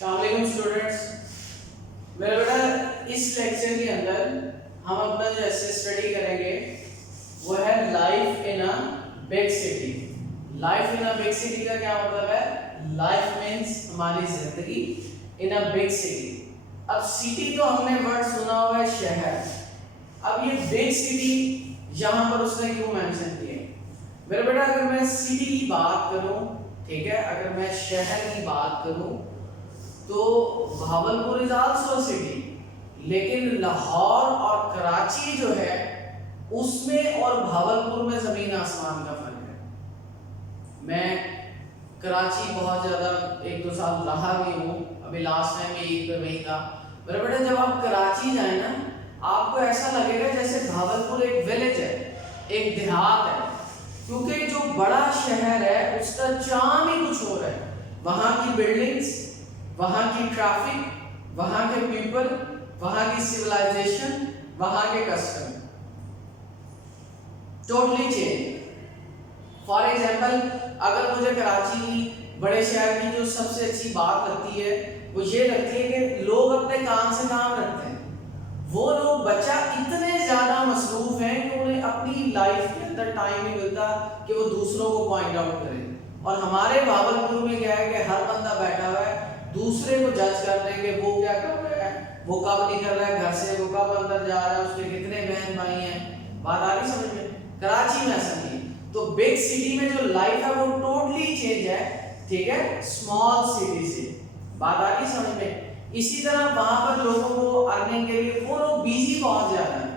السلام علیکم اسٹوڈنٹس. میرا بیٹا اس لیکچر کے اندر ہم اپنا جو ایسے اسٹڈی کریں گے وہ ہے life in a big city. Life in a big city کا کیا مطلب ہے؟ لائف مینس ہماری زندگی ان اے بگ سٹی. اب سٹی تو ہم نے ورڈ سنا ہوا ہے شہر. اب یہ بگ سٹی یہاں پر اس نے کیوں مینشن کیا؟ میرا بیٹا اگر میں سٹی کی بات کروں، ٹھیک ہے، اگر میں شہر کی بات کروں تو بھاولپور از آلسو سٹی، لیکن لاہور اور کراچی جو ہے اس میں اور بھاولپور میں زمین آسمان کا فرق ہے. میں کراچی بہت زیادہ 1-2 سال رہا بھی ہوں. ابھی لاسٹ ٹائم عید پہ وہی تھا. میرا بیٹا جب آپ کراچی جائیں نا آپ کو ایسا لگے گا جیسے بھاولپور ایک ولیج ہے، ایک دیہات ہے، کیونکہ جو بڑا شہر ہے اس کا چام ہی کچھ اور ہے. وہاں کی بلڈنگز، وہاں کی ٹریفک، وہاں کے پیپل، وہاں کی سیولائزیشن، وہاں کے custom totally change. For example اگر مجھے کراچی بڑے شہر کی جو سب سے اچھی بات لگتی ہے وہ یہ لگتی ہے کہ لوگ اپنے کام سے کام رکھتے ہیں. وہ لوگ بچہ اتنے زیادہ مصروف ہیں کہ انہیں اپنی لائف کے اندر ٹائم نہیں ملتا کہ وہ دوسروں کو پوائنٹ آؤٹ کریں. اور ہمارے بھاولپور میں کیا ہے کہ ہر بندہ بیٹھا ہوا ہے دوسرے کو جج کرنے کہ وہ کیا کر رہا ہے، وہ کب نکل رہا ہے گھر سے، وہ کب اندر جا رہا ہے، اس کے کتنے بہن بھائی ہیں. بات آ رہی سمجھ میں؟ کراچی میں ایسا نہیں. تو بگ سٹی میں جو لائف ہے وہ ٹوٹلی چینج ہے، ٹھیک ہے، اسمال سٹی سے. بات آ رہی سمجھ میں؟ اسی طرح وہاں پر لوگوں کو ارننگ کے لیے وہ لوگ بیزی بہت زیادہ ہیں.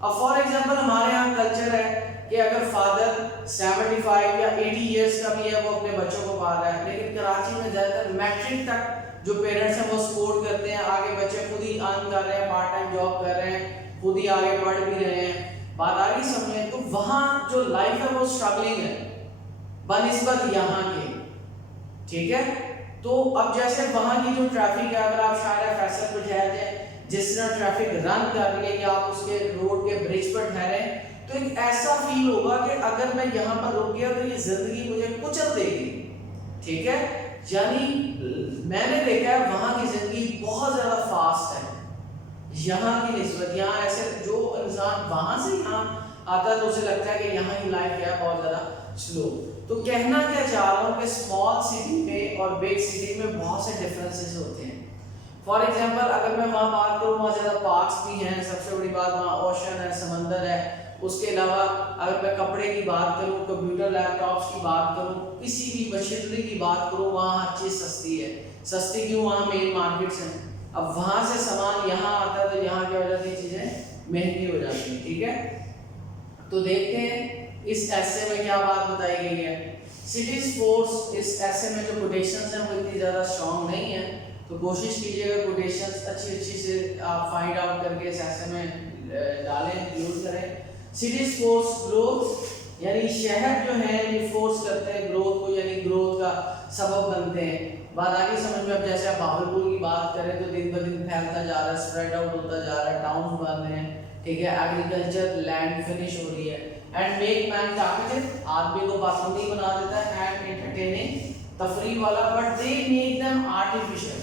اب فار ایگزامپل ہمارے یہاں کلچر ہے کہ اگر فادر 75 یا 80 ایئرس کا بھی ہے وہ اپنے بچوں کو پال رہا ہے، لیکن کراچی میں زیادہ تر میٹرک تک جو پیرنٹس ہیں وہ سپورٹ کرتے ہیں. آگے بچے خود ہی ارن کر رہے ہیں، پارٹ ٹائم جاب کر رہے ہیں، خود ہی آگے پڑھ بھی رہے ہیں. بات آ رہی سمجھ میں؟ تو وہاں جو لائف ہے وہ اسٹرگلنگ ہے بنسبت یہاں کے، ٹھیک ہے. تو اب جیسے وہاں کی جو ٹریفک ہے، اگر آپ شاید فیصل پہ ٹھہر جائیں، جس طرح ٹریفک رن کر رہی ہے یا آپ اس کے روڈ کے برج پر ٹھہریں تو ایک ایسا فیل ہوگا کہ اگر میں یہاں پر رک گیا تو یہ زندگی مجھے کچل دے گی، ٹھیک ہے. یعنی میں نے دیکھا ہے وہاں کی زندگی بہت زیادہ فاسٹ ہے یہاں کی نسبت. یہاں ایسے جو انسان وہاں سے یہاں آتا ہے تو اسے لگتا ہے کہ یہاں کی لائف کیا ہے بہت زیادہ سلو. تو کہنا کیا چاہ رہا ہوں کہ اسمال سٹی میں اور بگ سٹی میں بہت سے ڈفرینسز ہوتے ہیں. فار ایگزامپل اگر میں وہاں بات کروں وہاں زیادہ پارکس بھی ہیں، سب سے بڑی بات وہاں اوشن ہے، سمندر ہے. اس کے علاوہ اگر میں کپڑے کی بات کروں، کمپیوٹر لیپ ٹاپس کی بات کروں، کسی بھی مشینری کی بات کروں، وہاں ہر چیز سستی ہے. سستی کیوں؟ وہاں مین مارکیٹس ہیں. اب وہاں سے سامان یہاں آتا ہے تو یہاں کیا ہو جاتی ہیں، چیزیں مہنگی ہو جاتی ہیں، ٹھیک ہے. تو دیکھتے ہیں اس ایسے میں کیا بات بتائی گئی ہے. سٹیز فورس اس ایسے میں جو کوٹیشنز ہیں وہ اتنی زیادہ اسٹرانگ نہیں ہیں، تو کوشش کیجیے گا کوٹیشنز اچھی سے آپ فائنڈ آؤٹ کر کے اس ایسے میں ڈالیں، یوز کریں. سٹیز فورس گروتھ، یعنی شہر جو ہے یہ فورس کرتے ہیں گروتھ کو، یعنی گروتھ کا سبب بنتے ہیں. بات آگے سمجھ میں؟ اب جیسے آپ بھاولپور کی بات کریں تو دن بہ دن پھیلتا جا رہا ہے، اسپریڈ آؤٹ ہوتا جا رہا ہے، ٹاؤن بن رہے ہیں، ٹھیک ہے، ایگریکلچر لینڈ فنش ہو رہی ہے. اینڈ میک مین ٹاکٹیو، آدمی کو پابندی بنا دیتا ہے، اینڈ انٹرٹیننگ، تفریح والا، but they make them artificial.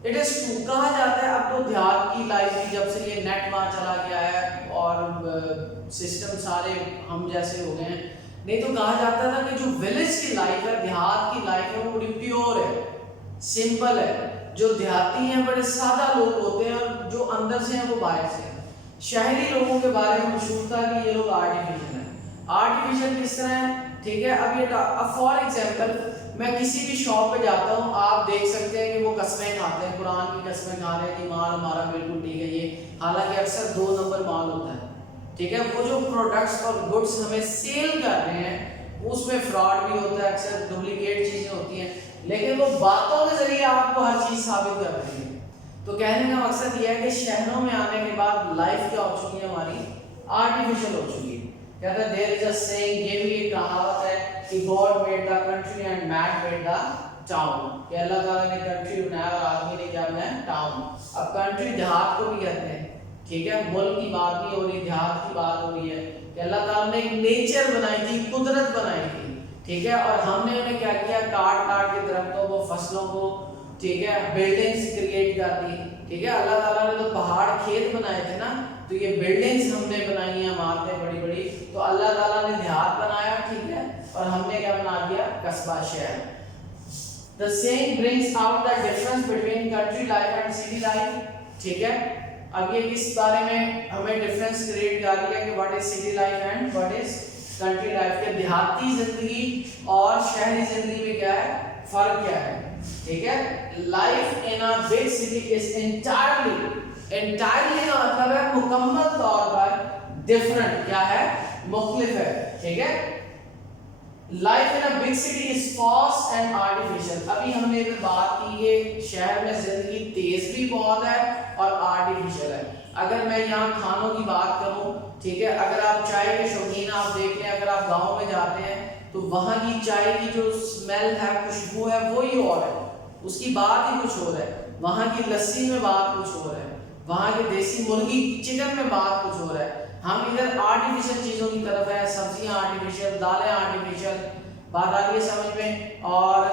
It is true کہا جاتا ہے. اب تو دیہات کی لائف بھی جب سے یہ نیٹ وہاں چلا گیا ہے اور سسٹم سارے ہم جیسے ہو گئے ہیں، نہیں تو کہا جاتا تھا کہ جو ولیج کی لائف ہے، دیہات کی لائف ہے، وہ بڑی پیور ہے، سمپل ہے. جو دیہاتی ہیں بڑے سادہ لوگ ہوتے ہیں اور جو اندر سے ہیں وہ باہر سے ہیں. شہری لوگوں کے بارے میں مشہور تھا کہ یہ لوگ آرٹیفیشل ہیں. آرٹیفیشل کس طرح ہے، ٹھیک ہے. اب فار ایگزامپل میں کسی بھی شاپ پہ جاتا ہوں، آپ دیکھ سکتے ہیں کہ وہ قسمیں کھاتے ہیں، قرآن کی قسمیں کھا رہے ہیں کہ مال ہمارا بالکل ٹھیک ہے یہ، حالانکہ اکثر 2 نمبر مال ہوتا ہے، ٹھیک ہے. وہ جو پروڈکٹس اور گڈس ہمیں سیل کر رہے ہیں اس میں فراڈ بھی ہوتا ہے، اکثر ڈپلیکیٹ چیزیں ہوتی ہیں، لیکن وہ باتوں کے ذریعے آپ کو ہر چیز ثابت کر رہی ہے. تو کہنے کا مقصد یہ ہے کہ شہروں میں آنے کے بعد لائف کیا ہو چکی ہے، ہماری آرٹیفیشل ہو چکی ہے. کہتے ہیں دیر از اے سیئنگ، یہ بھی ایک کہاوت ہے کہ God made the country and man made the town, کہ اللہ تعالیٰ نے کنٹری بنایا اور آدمی نے کیا بنایا، ٹاؤن. اب کنٹری دیہات کو بھی کہتے ہیں، ٹھیک ہے. ملک کی بات نہیں ہو رہی، دیہات کی بات ہو رہی ہے کہ اللہ تعالیٰ نے ایک نیچر بنائی تھی، قدرت بنائی تھی، ٹھیک ہے. اور ہم نے انہیں کیا کیا، کاٹ کے درختوں کو، فصلوں کو ٹھیک ہے، بلڈنگز کریٹ کر دی، ٹھیک ہے، اللہ تعالیٰ نے تو پہاڑ کھیت بنائے تھے نا، تو یہ بلڈنگز ہم نے بنائی ہیں، عمارتیں بڑی بڑی، تو اللہ تعالیٰ نے دیہات بنایا، ٹھیک ہے، اور ہم نے کیا بنا دیا، قصبہ شہر. The saying brings out the difference between country life and city life. ٹھیک ہے، اب یہ کس بارے میں ہمیں ڈفرینس کریٹ کر دیا کہ what is city life and what is country life، کہ دیہاتی زندگی اور شہری زندگی میں کیا ہے، فرق کیا ہے. ٹھیک ہے، life in a big city is entirely کا مطلب ہے مکمل طور پر different، کیا ہے، مختلف ہے. ٹھیک ہے، life in a big city is fast and artificial. ابھی ہم نے بات کی کہ شہر میں زندگی تیز بھی بہت ہے اور آرٹیفیشل ہے. اگر میں یہاں کھانوں کی بات کروں، ٹھیک ہے، اگر آپ چائے کے شوقین آپ دیکھ لیں، اگر آپ گاؤں میں جاتے ہیں تو وہاں کی چائے کی جو اسمیل ہے، خوشبو ہے، وہی اور ہے، اس کی بات ہی کچھ اور ہے. وہاں کی لسی میں بات کچھ اور ہے، وہاں کے دیسی مرغی چکن میں بات کچھ اور ہے. ہم ادھر آرٹیفیشل چیزوں کی طرف ہے، سبزیاں آرٹیفیشل، دالیں آرٹیفیشل، بات آ رہی ہے سمجھ میں. اور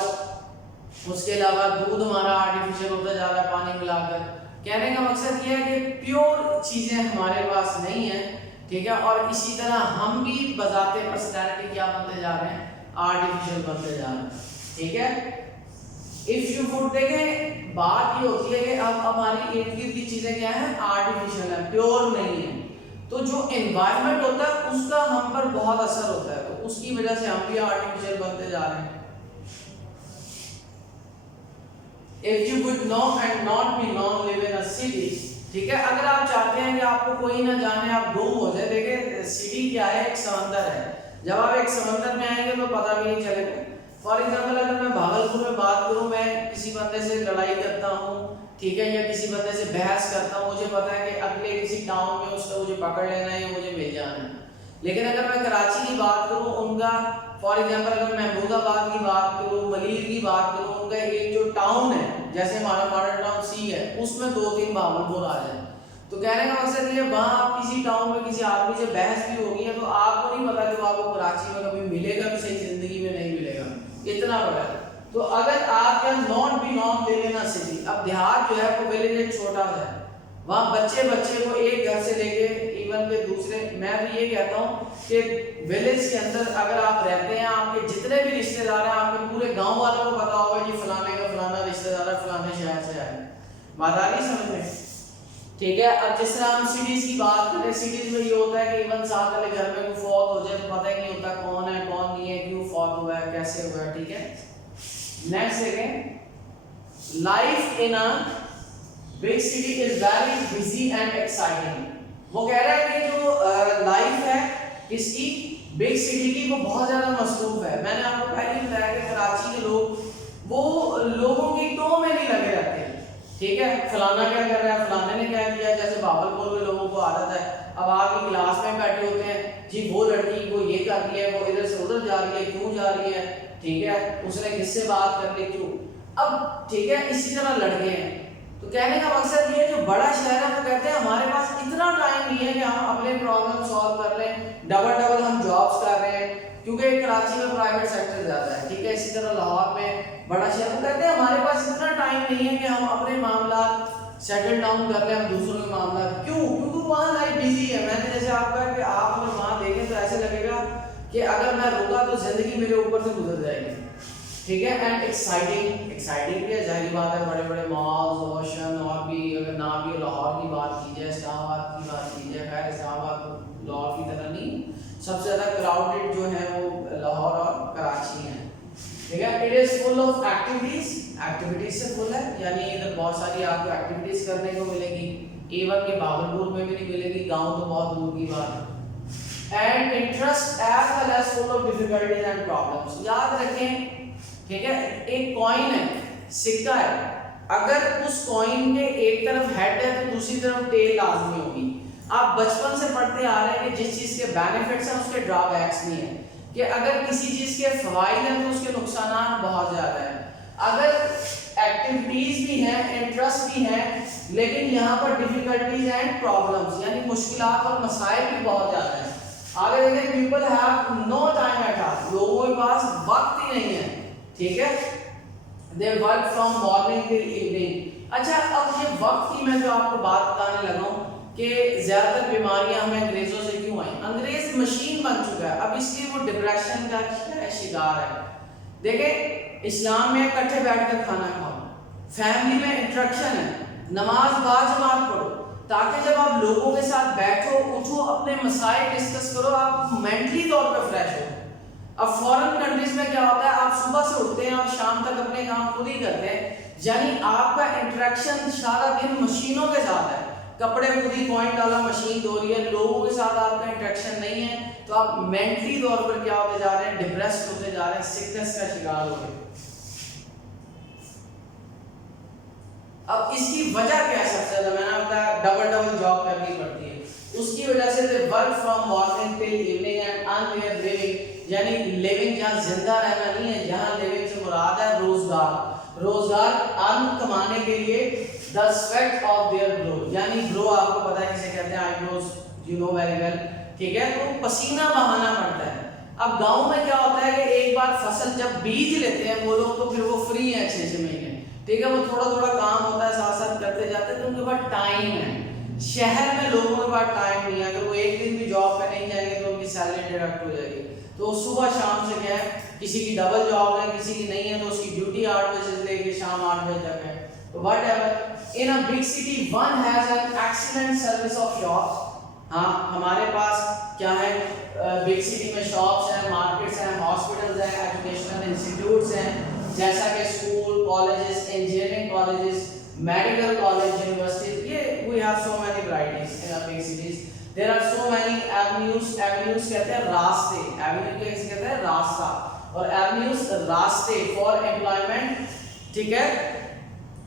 اس کے علاوہ دودھ ہمارا آرٹیفیشل ہوتا جا رہا ہے پانی ملا کر. کہنے کا مقصد یہ ہے کہ پیور چیزیں ہمارے پاس نہیں ہیں، ٹھیک ہے، اور اسی طرح ہم بھی بذات پرسنالٹی کیا بنتے جا رہے ہیں، آرٹیفیشل بنتے جا رہے ہیں. ٹھیک ہے، اف یو فوڈ دیکھیں، بات یہ ہوتی ہے کہ اب ہماری ارد گرد کی چیزیں کیا ہیں، آرٹیفیشل ہیں، پیور نہیں ہیں. تو جو انوائرمنٹ ہوتا ہے اس کا ہم پر بہت اثر ہوتا ہے، تو اس کی وجہ سے ہم بھی آرٹیفیشل بنتے جا رہے ہیں. If you would know and not be known, live in a city. ٹھیک ہے، اگر آپ چاہتے ہیں کہ آپ کو کوئی نہ جانے، آپ گم ہو جائے. دیکھیں سٹی کیا ہے، ایک سمندر ہے. جب آپ ایک سمندر میں آئیں گے تو پتہ بھی نہیں چلے گا. فار ایگزامپل اگر میں بھاگلپور میں بات کروں، میں کسی بندے سے لڑائی کرتا ہوں، ٹھیک ہے، یا کسی بندے سے بحث کرتا ہوں، مجھے پتا ہے کہ اگلے کسی ٹاؤن میں اس کا مجھے پکڑ لینا ہے یا مجھے مل جانا ہے. لیکن اگر میں کراچی کی بات کروں، ان کا فار ایگزامپل اگر محمود آباد کی بات کروں، ملیر کی بات کروں، ان کا ایک جو ٹاؤن ہے، جیسے ہمارا ماڈل ٹاؤن سی ہے، اس میں 2-3 بھاگلپور آ جائیں. تو کہنے کا مقصد یہ ہے، وہاں آپ کسی ٹاؤن میں کسی آدمی سے بحث بھی ہوگی ہے تو آپ کو نہیں پتا کہ وہ آپ کو کراچی میں کبھی ملے گا بھی صحیح، زندگی میں نہیں ملے گا، اتنا بڑا ہے. تو اگر آپ کیا not be non live in a city, اب دیہات جو ہے وہ ولیج ایک چھوٹا سا ہے، وہاں بچے کو ایک گھر سے لے کے ایون کہ دوسرے، میں بھی یہ کہتا ہوں کہ ولیج کے اندر اگر آپ رہتے ہیں، آپ کے جتنے بھی رشتہ دار ہیں، آپ کے پورے گاؤں والوں کو پتا ہوگا کہ فلانے کا فلانا رشتہ دار ہے، فلانے شہر سے آئے. بات آ رہی سمجھ میں؟ ٹھیک ہے. اب جس طرح ہم سٹیز کی بات کریں، سٹیز میں یہ ہوتا ہے کہ ایون ساتھ والے گھر میں کوئی فوت ہو جائے تو پتہ ہی نہیں ہوتا کون ہے کون نہیں ہے، کیوں فوت ہوا ہے، کیسے ہوا ہے. ٹھیک ہے. نیکسٹ دیکھیں، life in a big city is very busy and exciting. وہ کہہ رہا ہے کہ جو لائف ہے اس کی بگ سٹی کی، وہ بہت زیادہ مصروف ہے. میں نے آپ کو پہلے ہی بتایا کہ کراچی کے لوگ وہ لوگوں کی ٹو میں نہیں لگے رہتے. ٹھیک ہے، فلانا کیا کر رہا ہے، فلانے نے کیا کیا. جیسے بھاگلپور میں لوگوں کو عادت ہے، اب آپ کی کلاس میں بیٹھے ہوتے ہیں، جی وہ لڑکی کو یہ کر رہی ہے، وہ ادھر سے ادھر جا رہی ہے، کیوں جا رہی ہے، ٹھیک ہے، اس نے کس سے بات کر لی، کیوں. اب ٹھیک ہے، اسی طرح لڑکے ہیں. تو کہنے کا مقصد یہ ہے، جو بڑا شہر ہے وہ کہتے ہیں ہمارے پاس اتنا ٹائم نہیں ہے کہ ہم اپنے پرابلم سالو کر لیں، ڈبل ہم جابس کر رہے ہیں، کیونکہ کراچی میں پرائیویٹ سیکٹر زیادہ ہے. ٹھیک ہے، اسی طرح لاہور میں بڑا شہر، وہ کہتے ہیں ہمارے پاس اتنا ٹائم نہیں ہے کہ ہم اپنے معاملات سیٹل ڈاؤن کر لیں، ہم دوسروں کے معاملات. کیوں؟ کیونکہ وہاں لائف بزی ہے. میں نے جیسے آپ کہا کہ آپ اگر وہاں دیکھیں تو ایسے لگے گا کہ اگر میں رکا تو زندگی میرے اوپر سے گزر جائے گی. ٹھیک ہے. اینڈ ایکسائٹنگ بھی ہے، ظاہری بات ہے، بڑے بڑے مالز، اوشن، اور بھی اگر نہ بھی لاہور کی بات کی جائے، اسلام آباد کی بات کی جائے، خیر اسلام آباد لاہور کی طرح نہیں، سب سے زیادہ کراؤڈڈ جو ہے وہ لاہور اور کراچی ہیں. ٹھیک ہے. It is full of activities سے فل ہے، یعنی ادھر بہت ساری آپ کو ایکٹیویٹیز کرنے کو ملے گی. ایون کہ بھاگلپور میں بھی نہیں ملے گی، گاؤں تو بہت دور کی بات ہے. And interest as well as full of difficulties and problems. یاد رکھیں، ٹھیک ہے، ایک کوائن ہے، سکہ ہے، اگر اس کوائن کے ایک طرف ہیڈ ہے تو دوسری طرف ٹیل لازمی ہوگی. آپ بچپن سے پڑھتے آ رہے ہیں کہ جس چیز کے بینیفٹس ہیں اس کے ڈرا بیکس بھی ہیں، کہ اگر کسی چیز کے فوائد ہیں تو اس کے نقصانات بہت زیادہ ہیں. اگر ایکٹیویٹیز بھی ہیں، انٹرسٹ بھی ہیں، لیکن یہاں پر ڈیفیکلٹیز اینڈ پرابلمس یعنی مشکلات اور مسائل بھی بہت زیادہ ہیں. آگے دیکھیں، people have no time at all, لوگوں کے پاس وقت ہی نہیں ہے. ٹھیک ہے. they work from morning till evening. اچھا اب یہ وقت کی میں جو آپ کو بات بتانے لگا ہوں کہ زیادہ تر بیماریاں ہمیں انگریزوں سے کیوں آئیں. انگریز مشین بن چکا ہے اب اس لیے وہ ڈپریشن کا شکار ہے. دیکھیں اسلام میں اکٹھے بیٹھ کر کھانا کھاؤ, فیملی میں انٹریکشن ہے, نماز باجماعت پڑھو, تاکہ جب آپ لوگوں کے ساتھ بیٹھو اٹھو اپنے مسائل ڈسکس کرو, آپ مینٹلی طور پہ فریش ہو. اب فورن کنٹریز میں کیا ہوتا ہے, آپ صبح سے اٹھتے ہیں اور شام تک اپنے کام خود ہی کرتے ہیں, یعنی آپ کا انٹریکشن سارا دن مشینوں کے ساتھ ہے. کپڑے خود ہی پوائنٹ ڈالا مشین دھو رہی ہے, لوگوں کے ساتھ آپ کا انٹریکشن نہیں ہے, تو آپ مینٹلی طور پر کیا ہوتے جا رہے ہیں, ڈپریسڈ ہوتے جا رہے ہیں, سکنس کا شکار ہو رہے ہیں. اب اس کی وجہ کیا ہے؟ سب سے زیادہ میں نے بتایا ڈبل جاب کرنی پڑتی ہے. اس کی وجہ سے they work from morning till evening and earn their living, یعنی لیونگ یہاں زندہ رہنا نہیں ہے, یہاں لیونگ سے مراد ہے روزگار. روزگار ارن کمانے کے لیے the sweat of their brow, یعنی برو آپ کو پتا ہے کسے کہتے ہیں, eyebrows you know very well, ٹھیک ہے, تو پسینہ بہانا پڑتا ہے. اب گاؤں میں کیا ہوتا ہے کہ ایک بار فصل جب بیج لیتے ہیں وہ لوگ تو پھر وہ فری ہیں 6 مہینے, ٹھیک ہے, وہ تھوڑا تھوڑا کام ہوتا ہے ساتھ ساتھ کرتے جاتے ہیں, تو ان کے پاس ٹائم ہے. شہر میں لوگوں کے پاس ٹائم نہیں ہے, اگر وہ ایک دن بھی جاب پہ نہیں جائیں گے تو ان کی سیلری ڈیڈکٹ ہو جائے گی. تو صبح شام سے کیا ہے, کسی کی ڈبل جاب ہے کسی کی نہیں ہے, تو اس کی ڈیوٹی 8 بجے سے لے کے شام 8 بجے تک ہے. تو what ever in a big city one has an excellent service of shops. ہاں ہمارے پاس کیا ہے, بگ سٹی میں شاپس ہیں, مارکیٹس ہیں, ہاسپٹلز ہیں, ایجوکیشنل انسٹیٹیوٹس ہیں, جیسا کہ school, colleges, engineering colleges, medical college, universities. یہ we have so many varieties in our big cities. There are so many avenues. Avenues کہتے ہیں راستے, avenue کیسے کہتے ہیں راستہ, اور avenues راستے for employment, ٹھیک ہے,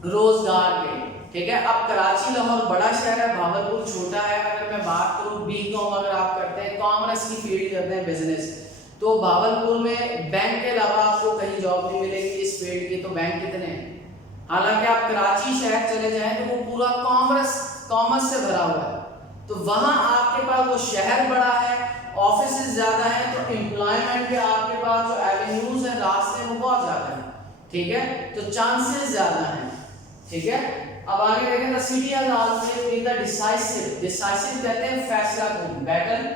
روزگار کے, ٹھیک ہے. اب کراچی لاہور بڑا شہر ہے, بھاولپور چھوٹا ہے. اگر میں بات کروں بی کام اگر آپ کرتے ہیں, کامرس کی فیلڈ کرتے ہیں, بزنس, تو بھاولپور میں بینک کے علاوہ آپ کو کہیں جاب نہیں ملے گی اس فیلڈ کی. تو بینک کتنے ہیں, حالانکہ آپ کراچی شہر چلے جائیں تو وہ پورا کامرس سے بھرا ہوا ہے. تو وہاں آپ کے پاس وہ شہر بڑا ہے, آفیسز زیادہ ہیں, تو امپلائمنٹ کے آپ کے پاس جو ایونیوز ہیں, راستے ہیں, وہ بہت زیادہ ہیں, ٹھیک ہے, تو چانسز زیادہ ہیں, ٹھیک ہے. اب آگے دیکھیں the city has always been the decisive کہتے ہیں فیصلہ کن, بیٹل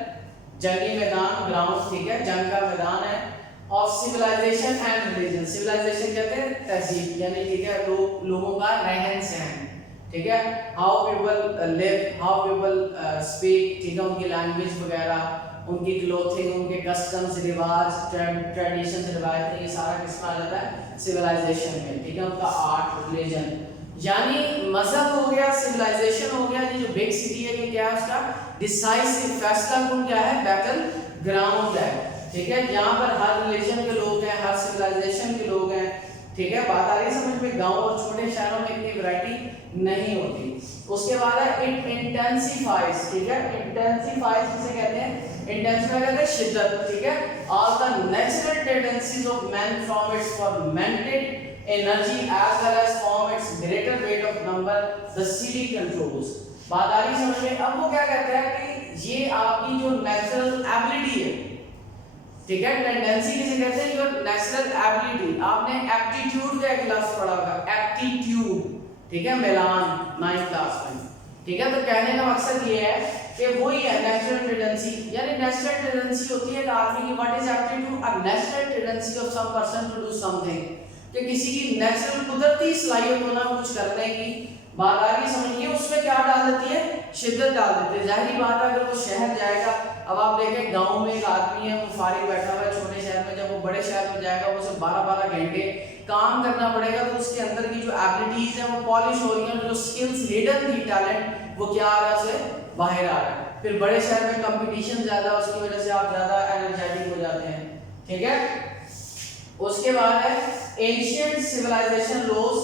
جنگی میدان, گراؤنڈ, ٹھیک ہے, جنگ کا میدان ہے, of civilization and religion. civilization کہتے ہیں تہذیب, یعنی ٹھیک ہے لوگوں کا رہن سہن, ٹھیک ہے, how people live, how people speak, ٹھیک ہے, ان کی لینگویج وغیرہ, ان کی کلوتھنگ, ان کے کسٹمز, رواج, ٹریڈیشنز, روایتیں, یہ سارا کس میں آ جاتا ہے, سویلائزیشن میں, ٹھیک ہے, ان کا آرٹ, ریلیجن, یعنی مذہب ہو گیا, سویلائزیشن ہو گیا. یہ جو بگ سٹی ہے یہ کیا ہے, اس کا ڈیسائسو فیصلہ کن کیا ہے, بیٹل گراؤنڈ ہے, ٹھیک ہے, جہاں پر ہر ریلیجن کے لوگ ہیں, ہر سویلائزیشن کے لوگ ہیں, ٹھیک ہے. بات آ رہی ہے سمجھ میں, گاؤں اور چھوٹے شہروں میں اتنی ورائٹی نہیں ہوتی. اس کے بعد ہے اٹ انٹینسیفائز, ٹھیک ہے, انٹینسیفائز کسے کہتے ہیں, انٹینسیفائی کہتے ہیں شدت, ٹھیک ہے, all the natural tendencies of man from its fermented energy as well as form its greater weight of number the city controls. بات آ رہی سمجھ میں. اب وہ کیا کہتا ہے کہ یہ آپ کی جو نیچرل ایبلٹی ہے, ٹھیک ہے, ٹینڈنسی کسے کہتے ہیں, جو نیچرل ایبلٹی. آپ نے ایپٹیٹیوڈ کا ایک لفظ پڑھا ہوگا, ایپٹیٹیوڈ, ٹھیک ہے, میلان 9th کلاس میں, ٹھیک ہے. تو کہنے کا مقصد یہ ہے کہ وہی ہے نیچرل ٹینڈنسی, یعنی نیچرل ٹینڈنسی ہوتی ہے کہ آدمی کی what is aptitude, a natural tendency of some person to do something, کہ کسی کی نیچرل قدرتی صلاحیت ہونا کچھ کرنے کی. بات آ رہی سمجھیے, اس میں کیا ڈال دیتی ہے, شدت ڈال دیتی ہے. ظاہری بات ہے اگر وہ شہر جائے گا, اب آپ دیکھیں گاؤں میں ایک آدمی ہے, وہ فارغ بیٹھا ہوا ہے چھوٹے شہر میں, جب وہ بڑے شہر میں جائے گا وہ اسے 12 گھنٹے کام کرنا پڑے گا, تو اس کے اندر کی جو ایبلٹیز ہیں وہ پالش ہو رہی ہیں, جو اسکلز ہڈن تھی, ٹیلنٹ, وہ کیا آ رہا ہے, اسے باہر آ رہا ہے. پھر بڑے شہر میں کمپٹیشن زیادہ, اس کی وجہ سے آپ زیادہ انرجیٹک ہو جاتے ہیں, ٹھیک ہے. اس کے بعد ہے اینشینٹ سویلائزیشن لوز,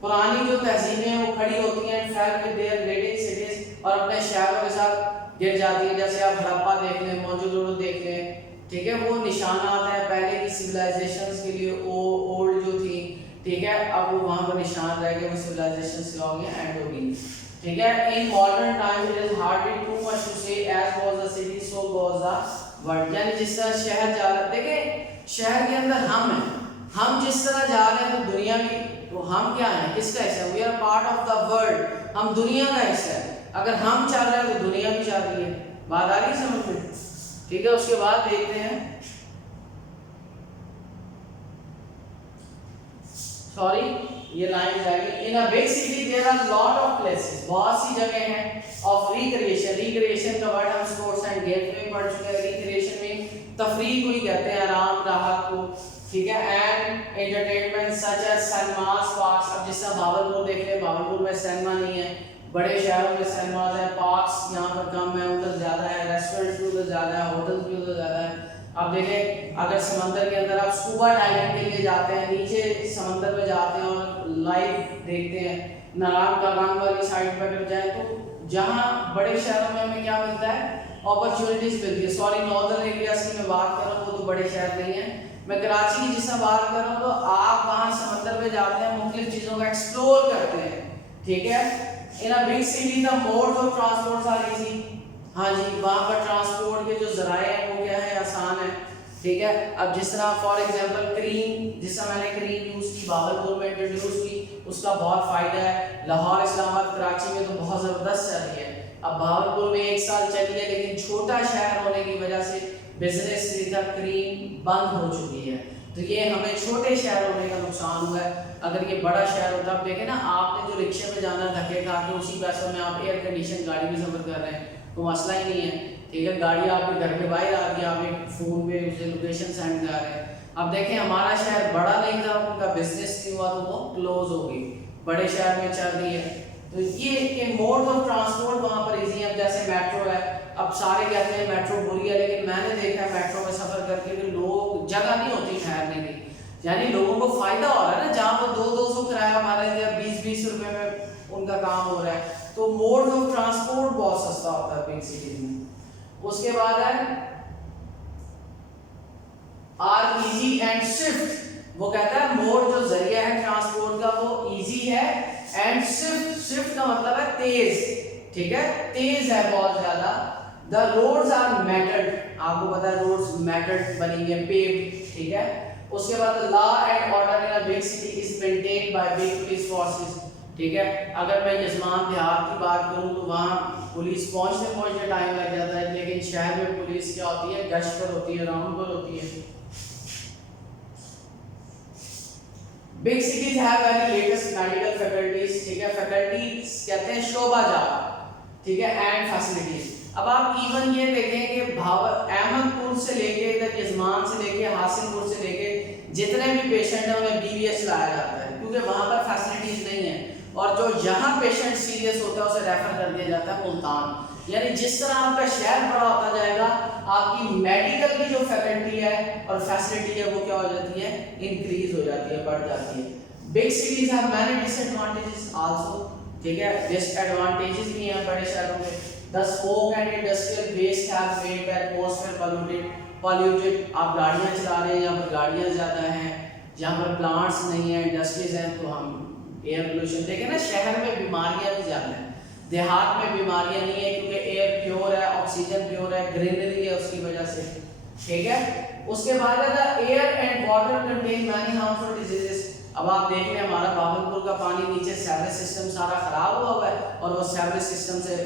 پرانی جو تہذیبیں ہیں وہ کھڑی ہوتی ہیں, feel with their leading cities, اور اپنے شہروں کے ساتھ گر جاتی ہیں. جیسے آپ ہڑپا دیکھ لیں, موہنجودڑو دیکھ لیں, ٹھیک ہے, وہ نشانات ہیں پہلے کی سویلائزیشنز کے لیے, اولڈ جو تھی, ٹھیک ہے, اب وہ وہاں پر نشان رہ گئے, وہ سویلائزیشن سے ہو گئی, اینڈ ہو گئی, ٹھیک ہے. In modern time it is hardly too much to say as was the city so goes the world, یعنی جس طرح شہر جا رہا, دیکھیں شہر کے اندر ہم ہیں, ہم جس طرح جا رہے ہیں تو دنیا بھی، تو ہم کیا ہیں، کس کا حصہ، we are part of the world, ہم دنیا کا حصہ ہے. اگر ہم چل رہے ہیں تو دنیا بھی چل رہی ہے. بات آ رہی سمجھ میں؟ ٹھیک ہے. اس کے بعد دیکھتے ہیں، سوری یہ لائن جائے گی. In a big city there are lot of places, بہت سی جگہ ہیں آف ریکریشن. ریکریشن کا ورڈ ہم اسپورٹس اینڈ گیمز میں پڑھ چکے ہیں. ریکریشن میں تفریح کو ہی کہتے ہیں، آرام راحت کو. ٹھیک ہے. And entertainment such as cinemas, parks. اب جس طرح بھاولپور دیکھ لیں، بھاولپور میں سینما نہیں ہے، بڑے شہروں میں سینماز ہیں، پارکس یہاں پر کم ہے، ادھر زیادہ ہے، ریسٹورینٹ بھی ادھر زیادہ ہے، ہوٹل بھی ادھر زیادہ ہے. آپ دیکھیں اگر سمندر کے اندر آپ اسکوبا ڈائیونگ کے لیے جاتے ہیں، نیچے سمندر میں جاتے ہیں اور لائیو دیکھتے ہیں، ناران کا رنگ والی سائڈ پہ اگر جائیں تو جہاں بڑے شہروں میں ہمیں کیا ملتا ہے، اپرچونیٹیز ملتی ہے. سوری ناردرن ایریاز کی میں بات کر رہا ہوں، وہ تو بڑے شہر نہیں ہیں. میں کراچی کی جس طرح بات کر رہا ہوں تو آپ وہاں سمندر میں جاتے ہیں، مختلف چیزوں کا ایکسپلور کرتے ہیں. ٹھیک ہے. In a big city the mode of transport are easy. ہاں جی، وہاں پر ٹرانسپورٹ کے جو ذرائع ہیں وہ کیا ہے، آسان ہے. ٹھیک ہے. اب جس طرح فار ایگزامپل کریم، جس طرح میں نے کریم یوز کی، بھاولپور میں انٹروڈیوس کی، اس کا بہت فائدہ ہے. لاہور، اسلام آباد، کراچی میں تو بہت زبردست چل رہی ہے. اب بھاولپور میں 1 سال چلی ہے، لیکن چھوٹا شہر ہونے کی وجہ سے بزنس ادھر کریم بند ہو چکی ہے. تو یہ ہمیں چھوٹے شہر ہونے کا نقصان ہوا ہے. اگر یہ بڑا شہر ہوتا، اب دیکھیں نا، آپ نے جو رکشے میں جانا دھکے کھا کے، اسی پیسوں میں آپ ایئر کنڈیشن گاڑی میں سفر کر رہے ہیں، تو مسئلہ ہی نہیں ہے. ٹھیک ہے. گاڑی آپ کے گھر کے باہر آ گئی، آپ ایک فون پہ اسے لوکیشن سینڈ کر رہے ہیں. اب دیکھیں ہمارا شہر بڑا نہیں تھا، ان کا بزنس نہیں ہوا تو وہ کلوز ہو گئی. بڑے شہر میں چل رہی ہے. تو یہ موڈ آف ٹرانسپورٹ وہاں پر ایزی ہے. اب جیسے میٹرو ہے، اب سارے کہتے ہیں میٹرو بری ہے، لیکن میں نے دیکھا ہے میٹرو میں سفر کر کے کہ لوگ جگہ نہیں ہوتی ٹھہرنے کی، یعنی لوگوں کو فائدہ ہو رہا ہے نا. جہاں پر 200 کرایہ ہمارے یا 20 روپے میں ان کا کام ہو رہا ہے. تو موڈ آف ٹرانسپورٹ بہت سستا ہوتا ہے بگ سٹی میں. اس کے بعد ہے آر ایزی اینڈ سوئفٹ. وہ کہتا ہے موڈ جو ذریعہ ہے ٹرانسپورٹ کا وہ ایزی ہے، اینڈ سوئفٹ. سوئفٹ کا مطلب ہے تیز. ٹھیک ہے. تیز ہے بہت زیادہ. دا روڈز آر میٹرڈ. آپ کو پتا ہے روڈز میٹرڈ بنی ہوئی ہیں، پیوڈ. ٹھیک ہے. اس کے بعد law and order in big city is maintained by big police forces. ٹھیک ہے. اگر میں یزمان دیہات کی بات کروں تو وہاں پولیس پہنچنے ٹائم لگ جاتا ہے، لیکن شہر میں پولیس کیا ہوتی ہے، گشت پر ہوتی ہے، راؤنڈ پر ہوتی ہے. Big cities have very latest medical faculties. ٹھیک ہے. فیکلٹیز کہتے ہیں شعبہ جات. ٹھیک ہے. And facilities. اب آپ ایون یہ دیکھیں کہ احمد پور سے لے کے ادھر یزمان سے لے کے حاصل پور سے لے کے جتنے بھی پیشنٹ ہیں انہیں BVS لایا جاتا ہے، کیونکہ وہاں پر فیسلٹیز نہیں ہیں. اور جو جہاں پیشنٹ سیریس ہوتا ہے اسے ریفر کر دیا جاتا ہے ملتان. یعنی جس طرح آپ کا شہر بڑا ہوتا جائے گا، آپ کی میڈیکل کی جو فیکلٹی ہے اور فیسلٹی ہے وہ کیا ہو جاتی ہے، انکریز ہو جاتی ہے، بڑھ جاتی ہے. Big cities have many disadvantages also. ٹھیک ہے. ڈس ایڈوانٹیجز بھی ہیں بڑے شہروں میں. The smoke and industrial waste have made the atmosphere polluted. آپ گاڑیاں چلا رہے ہیں، یہاں پر گاڑیاں زیادہ ہیں، جہاں پر پلانٹس نہیں ہیں، انڈسٹریز ہیں، تو ہم ایئر پولوشن دیکھیں نا. شہر میں بیماریاں بھی زیادہ ہیں، دیہات میں بیماریاں نہیں ہیں، کیونکہ ایئر پیور ہے، آکسیجن پیور ہے، گرینری ہے اس کی وجہ سے. ٹھیک ہے. اس کے بعد ہے air and water contain many harmful diseases. اب آپ دیکھ لیں ہمارا بھاولپور کا پانی نیچے سیوریج سسٹم سارا خراب ہوا ہے، اور وہ سیوریج سسٹم سے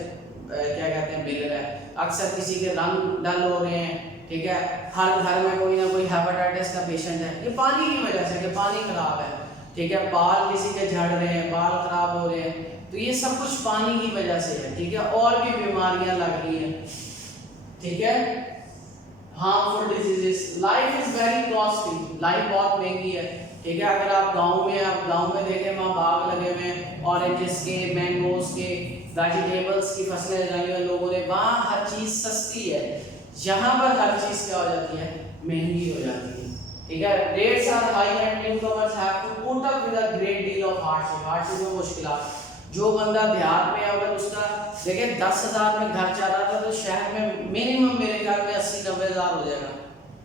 کیا کہتے ہیں، مل رہا ہے. اکثر کسی کے رنگ ڈل ہو رہے ہیں. ٹھیک ہے. ہر گھر میں کوئی نہ کوئی ہیپاٹائٹس کا پیشنٹ ہے، یہ پانی کی وجہ سے کہ پانی خراب ہے. ٹھیک ہے. بال کسی کے جھڑ رہے ہیں، بال خراب ہو رہے ہیں، تو یہ سب کچھ پانی کی وجہ سے ہے. ٹھیک ہے. اور بھی بیماریاں لگ رہی ہیں. ٹھیک ہے. Harmful diseases. Life is very costly. Life بہت مہنگی ہے. ٹھیک ہے. اگر آپ گاؤں میں، آپ گاؤں میں دیکھیں وہاں باغ لگے ہوئے ہیں، اورنجز کے، مینگوز کے، ویجیٹیبلس کی فصلیں لگائی ہوئی لوگوں نے، وہاں ہر چیز سستی ہے. یہاں پر ہر چیز کیا ہو جاتی ہے، مہنگی ہو جاتی ہے. ٹھیک ہے. Rates are high and newcomers have to put up with a great deal of hardship میں مشکلات. جو بندہ دیہات میں اگر اس کا دیکھیں 10,000 میں گھر چل رہا تھا، تو شہر میں منیمم میرے خیال میں 80-90 ہزار ہو جائے گا.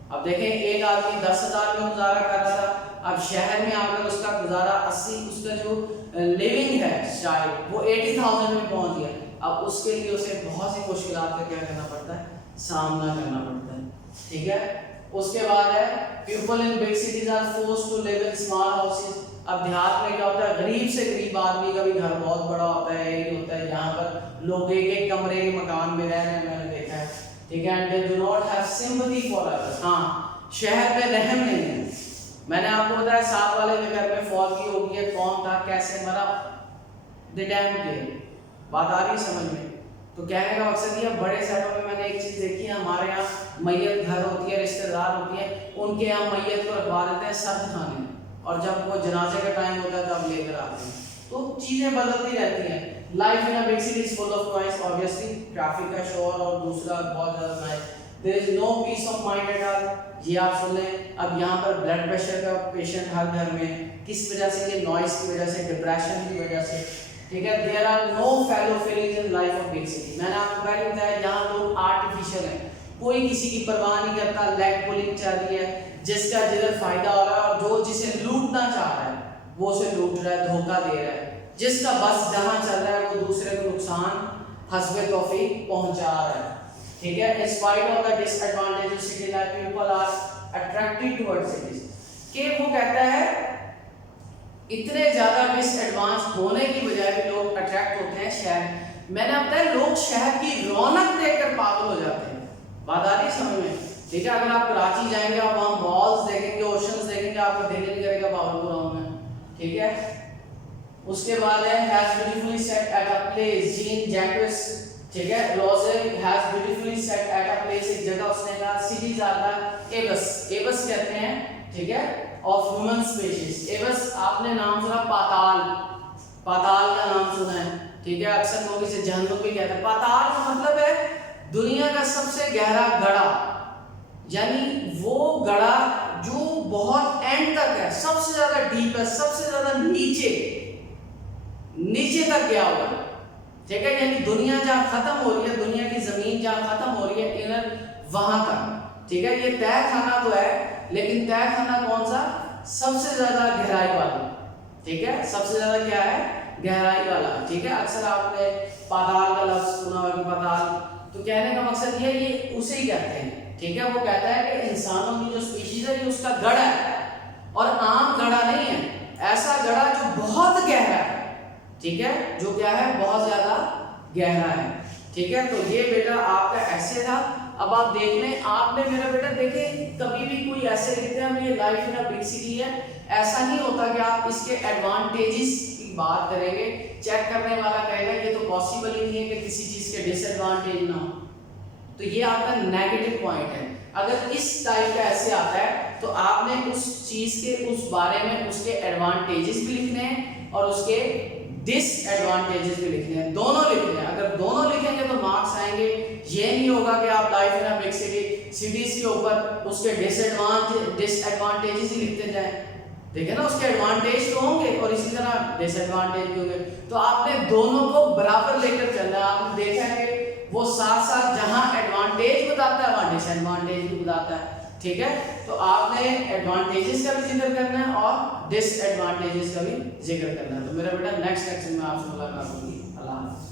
اب دیکھیں ایک آدمی 10,000 میں گزارا کر رہا تھا، اب شہر میں آ کر اس کا گزارا 80، اس کا جو لیونگ ہے اسٹائل وہ 80,000 میں پہنچ گیا. اب اس کے لیے اسے بہت سی مشکلات کا کیا کرنا پڑتا ہے، سامنا کرنا پڑتا ہے. ٹھیک ہے. اس کے بعد ہے people in big cities are forced to live in small houses. اب دیہات میں کیا ہوتا ہے, غریب سے غریب آدمی کا بھی گھر بہت بڑا ہوتا ہے, یہ ہوتا ہے جہاں پر لوگ ایک ایک کمرے کے مکان میں رہ رہے ہیں, میں نے دیکھا ہے, ٹھیک ہے. And they do not have sympathy for others. ہاں شہر میں رحم نہیں ہے. میں نے آپ کو بتایا ساتھ والے کے گھر میں فوت ہو گئی ہے, کون تھا, کیسے مرا, دے ڈیم کیئر. بات آ رہی ہے سمجھ میں؟ تو کہنے کا مقصد یہ, بڑے شہروں میں میں نے ایک چیز دیکھی ہے, ہمارے یہاں میت گھر ہوتی ہے, رشتہ دار ہوتی ہیں, ان کے یہاں میت کو رکھوا دیتے ہیں سرد کھانے, اور جب وہ جنازے کا ٹائم ہوتا ہے تب لے کر آتے ہیں. تو چیزیں بدلتی رہتی ہیں. Life in big city is full of noise, obviously traffic کا شور, اور دوسرا بہت زیادہ noise. there is no peace of mind at all. یہ آپ سن لیں. اب یہاں پر بلڈ پریشر کا پیشنٹ ہر گھر میں, کس وجہ سے, یہ نوائز کی وجہ سے, ڈپریشن کی وجہ سے, ٹھیک ہے. there are no fellow feelings in life of big city. میں نے آپ کو پہلے بتایا یہاں لوگ آرٹیفیشل ہیں, کوئی کسی کی پرواہ نہیں کرتا, لیگ پولنگ چل رہی ہے, جس کا جدھر فائدہ ہو رہا ہے, اور جو جسے لوٹنا چاہ رہا ہے وہ اسے لوٹ رہا ہے, دھوکہ دے رہا ہے. جس کا بس جہاں چل رہا ہے وہ دوسرے کو نقصان حسب توفیق پہنچا رہا ہے, ٹھیک ہے. in spite of the disadvantages of city life, people are attracted towards cities. کہ وہ کہتا ہے اتنے زیادہ ڈس ایڈوانس ہونے کی بجائے بھی لوگ اٹریکٹ ہوتے ہیں شہر. میں نے اب بتایا لوگ شہر کی رونق دیکھ کر پاگل ہو جاتے ہیں. بات آ رہی ہے سمجھ میں؟ ٹھیک ہے. اگر آپ کراچی جائیں گے, آپ وہاں مالز دیکھیں گے, اوشنز دیکھیں گے, آپ کو دل نہیں کرے گا باولپور آؤں میں, ٹھیک ہے. اس کے بعد ہے has beautifully set at a place, Jain جیکوس, ٹھیک ہے. روزر has beautifully set at a place, ایک جگہ اس نے کہا cities are the abyss, abyss کہتے ہیں, ٹھیک ہے, of human species. abyss آپ نے نام سنا, پاتال, پاتال کا نام سنا ہے, ٹھیک ہے. اکثر لوگ اسے جہنم بھی کہتے ہیں. پاتال کا مطلب ہے دنیا کا سب سے گہرا گڑھا, یعنی وہ گڑھا جو بہت اینڈ تک ہے, سب سے زیادہ ڈیپ ہے, سب سے زیادہ نیچے تک گیا ہوا ہے, ٹھیک ہے. یعنی دنیا جہاں ختم ہو رہی ہے, دنیا کی زمین جہاں ختم ہو رہی ہے, انر وہاں تک, ٹھیک ہے. یہ تہ خانہ تو ہے, لیکن تہ خانہ کون سا, سب سے زیادہ گہرائی والا, ٹھیک ہے. سب سے زیادہ کیا ہے, گہرائی والا, ٹھیک ہے. اکثر آپ نے پاتال کا لفظ سنا ہوگا, پاتال. تو کہنے کا مقصد یہ اسے ہی کہتے ہیں, ٹھیک ہے. وہ کہتا ہے کہ انسانوں کی جو اسپیشیز ہے یہ اس کا گڑھا ہے, اور عام گڑھا نہیں ہے, ایسا گڑھا جو بہت گہرا ہے, ٹھیک ہے, جو کیا ہے, بہت زیادہ گہرا ہے, ٹھیک ہے. تو یہ بیٹا آپ کا ایسے تھا. اب آپ دیکھ لیں, آپ نے میرا بیٹا دیکھیں کبھی بھی کوئی ایسے لکھتے ہیں ہم یہ life in a big city ہے, ایسا نہیں ہوتا کہ آپ اس کے ایڈوانٹیجز کی بات کریں گے, چیک کرنے والا کہے گا یہ تو پاسبل ہی نہیں ہے کہ کسی چیز کے ڈس ایڈوانٹیج نہ ہو. تو یہ آپ کا نیگیٹو پوائنٹ ہے. اگر اس ٹائپ کا ایسے آتا ہے تو آپ نے اس چیز کے اس بارے میں اس کے ایڈوانٹیجز بھی لکھنے ہیں اور اس کے ڈس ایڈوانٹیجز بھی لکھنے ہیں, دونوں لکھنے ہیں. اگر دونوں لکھیں گے تو مارکس آئیں گے. یہ نہیں ہوگا کہ آپ life in big city cities کے اوپر اس کے ڈس ایڈوانٹیجز ہی لکھتے جائیں. دیکھیں نا, اس کے ایڈوانٹیج تو ہوں گے اور اسی طرح ڈس ایڈوانٹیج بھی ہوں گے. تو آپ نے دونوں کو برابر لے کر چلنا ہے. آپ نے دیکھا ہے کہ وہ ساتھ ساتھ جہاں ایڈوانٹیج بتاتا ہے وہاں ڈس ایڈوانٹیج بھی بتاتا ہے, ٹھیک ہے. تو آپ نے ایڈوانٹیجز کا بھی ذکر کرنا ہے اور ڈس ایڈوانٹیجز کا بھی ذکر کرنا ہے. تو میرا بیٹا نیکسٹ لیکچر میں آپ سے ملاقات ہوگی. اللہ حافظ.